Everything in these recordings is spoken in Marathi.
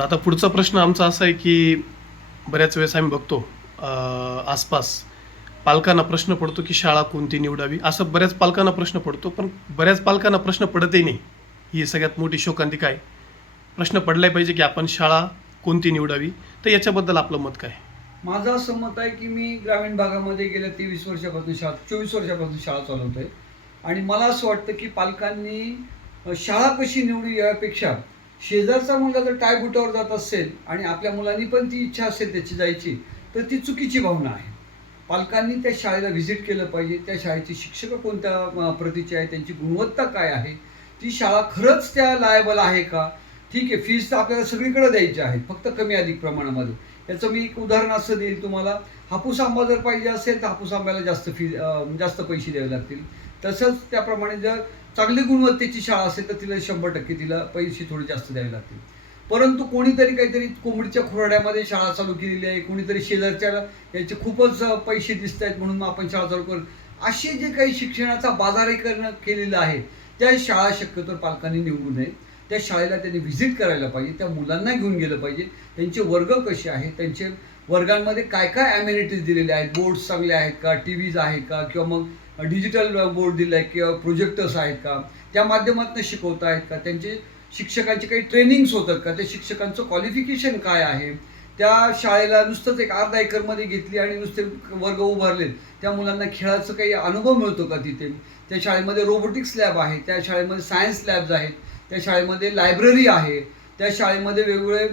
आता पुढचा प्रश्न आमचा असा आहे की बऱ्याच वेळेस आम्ही बघतो आसपास पालकांना प्रश्न पडतो की शाळा कोणती निवडावी, असं बऱ्याच पालकांना प्रश्न पडतो. पण बऱ्याच पालकांना प्रश्न पडतही नाही. ही सगळ्यात मोठी शोकांतिका आहे. प्रश्न पडलाय पाहिजे की आपण शाळा कोणती निवडावी. तर याच्याबद्दल आपलं मत काय? माझं असं मत आहे की मी ग्रामीण भागामध्ये गेल्या 23 वर्षापासून 24 वर्षापासून शाळा चालवतोय. आणि मला असं वाटतं की पालकांनी शाळा कशी निवडू यापेक्षा शेजारचा मुलगा जर टायबुटावर जात असेल आणि आपल्या मुलांनी पण ती इच्छा असेल त्याची जायची, तर ती चुकीची भावना आहे. पालकांनी त्या शाळेला व्हिजिट केलं पाहिजे. त्या शाळेचे शिक्षक कोणत्या प्रतीचे आहेत, त्यांची गुणवत्ता काय आहे, ती शाळा खरंच त्या लायबल आहे का. ठीक आहे, फीज तर आपल्याला सगळीकडे द्यायची आहे, फक्त कमी अधिक प्रमाणामध्ये. याचं मी एक उदाहरण असं देईल तुम्हाला. हापूस आंबा जर पाहिजे असेल तर हापूस आंब्याला जास्त पैसे द्यावे लागतील. तसंच त्याप्रमाणे जर चांगली गुणवत्तेची शाळा असेल तर तिला 100% तिला पैसे थोडे जास्त द्यावे लागतील. परंतु कोणीतरी काहीतरी कोंबडीच्या खुराड्यामध्ये शाळा चालू केलेली आहे, कोणीतरी शेजारच्या याचे खूपच पैसे दिसत आहेत म्हणून मग आपण शाळा चालू करू, असे जे काही शिक्षणाचा बाजारीकरण केलेलं आहे, त्या शाळा शक्यतो पालकांनी निवडू नये. त्या शाळेला त्यांनी व्हिजिट करायला पाहिजे, त्या मुलांना घेऊन गेलं पाहिजे. त्यांचे वर्ग कसे आहेत, त्यांचे वर्गांमध्ये काय काय ॲम्युनिटीज दिलेले आहेत, बोर्ड्स चांगले आहेत का, टी व्हीज आहेत का, किंवा मग डिजिटल बोर्ड दिले आहे किंवा प्रोजेक्टर्स आहेत का, त्या माध्यमातून शिकवत आहेत का, त्यांचे शिक्षकांचे काही ट्रेनिंग्स होतात का, त्या शिक्षकांचं क्वालिफिकेशन काय आहे. त्या शाळेला नुसतंच एक अर्धा एकरमध्ये घेतली आणि नुसते वर्ग उभारले, त्या मुलांना खेळाचं काही अनुभव मिळतो का तिथे. त्या शाळेमध्ये रोबोटिक्स लॅब आहे, त्या शाळेमध्ये सायन्स लॅब्स आहेत, त्या शाळेमध्ये लायब्ररी आहे, त्या शाळेमध्ये वेगवेगळे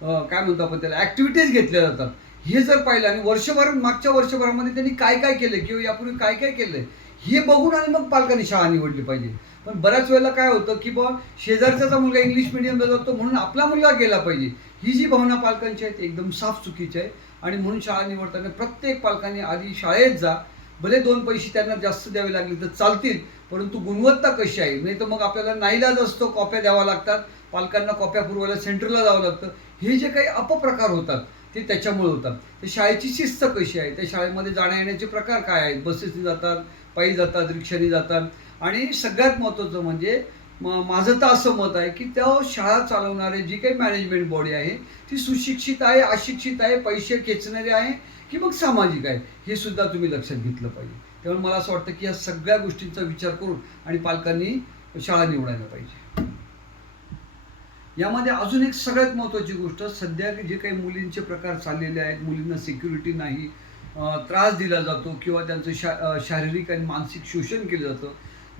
काय म्हणतो आपण त्याला ॲक्टिव्हिटीज घेतल्या जातात. हे जर पाहिलं आणि मागच्या वर्षभरामध्ये त्यांनी काय काय केलं किंवा यापूर्वी काय काय केलं हे बघून आणि मग पालकांनी शाळा निवडली पाहिजे. पण बऱ्याच वेळेला काय होतं की बा शेजारच्याचा मुलगा इंग्लिश मिडियमला जातो म्हणून आपला मुलगा गेला पाहिजे, ही जी भावना पालकांची आहे ती एकदम साफ चुकीची आहे. आणि म्हणून शाळा निवडताना प्रत्येक पालकांनी आधी शाळेत जा. भले 2 पैसे त्यांना जास्त द्यावे लागले तर चालतील, परंतु गुणवत्ता कशी आहे. नाही तर मग आपल्याला नाईलाज असतो, कॉप्या द्याव्या लागतात, पालकांना कॉप्या पुरवायला सेंटरला जावं लागतं. हे जे काही अपप्रकार होतात ते त्याच्यामुळे होतात. तर शाळेची शिस्त कशी आहे, त्या शाळेमध्ये जाण्या येण्याचे प्रकार काय आहेत, बसेसनी जातात, पायी जातात, रिक्षाने जातात. आणि सगळ्यात महत्त्वाचं म्हणजे माझं तर असं मत आहे की त्या शाळा चालवणारे जी काही मॅनेजमेंट बॉडी आहे ती सुशिक्षित आहे, अशिक्षित आहे, पैसे खेचणारे आहे की मग सामाजिक आहे, हे सुद्धा तुम्ही लक्षात घेतलं पाहिजे. त्यामुळे मला असं वाटतं की या सगळ्या गोष्टींचा विचार करून आणि पालकांनी शाळा निवडायला पाहिजे. यामध्ये अजून एक सगळ्यात महत्त्वाची गोष्ट, सध्या जे काही मुलींचे प्रकार चाललेले आहेत, मुलींना सिक्युरिटी नाही, त्रास दिला जातो किंवा त्यांचं शारीरिक आणि मानसिक शोषण केलं जातं,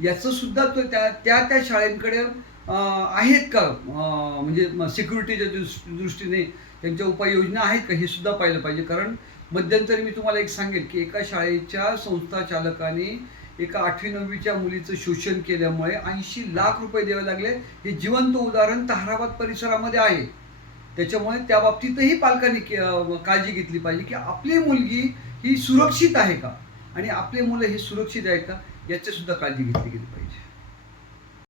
याचं सुद्धा तो त्या शाळेंकडे आहेत का, म्हणजे सिक्युरिटीच्या दृष्टीने त्यांच्या उपाययोजना आहेत का, हे सुद्धा पाहिलं पाहिजे. कारण मध्यंतरी मी तुम्हाला एक सांगेल की एका शाळेच्या संस्था चालकाने एका 8वी-9वीच्या मुलीचं शोषण केल्यामुळे 80 लाख रुपये द्यावे लागले. हे जिवंत उदाहरण ताहराबाद परिसरामध्ये आहे. त्याच्यामुळे त्या बाबतीतही पालकांनी काळजी घेतली पाहिजे की आपली मुलगी ही सुरक्षित आहे का आणि आपले मुलं हे सुरक्षित आहे का, याची सुद्धा काळजी घेतली गेली पाहिजे.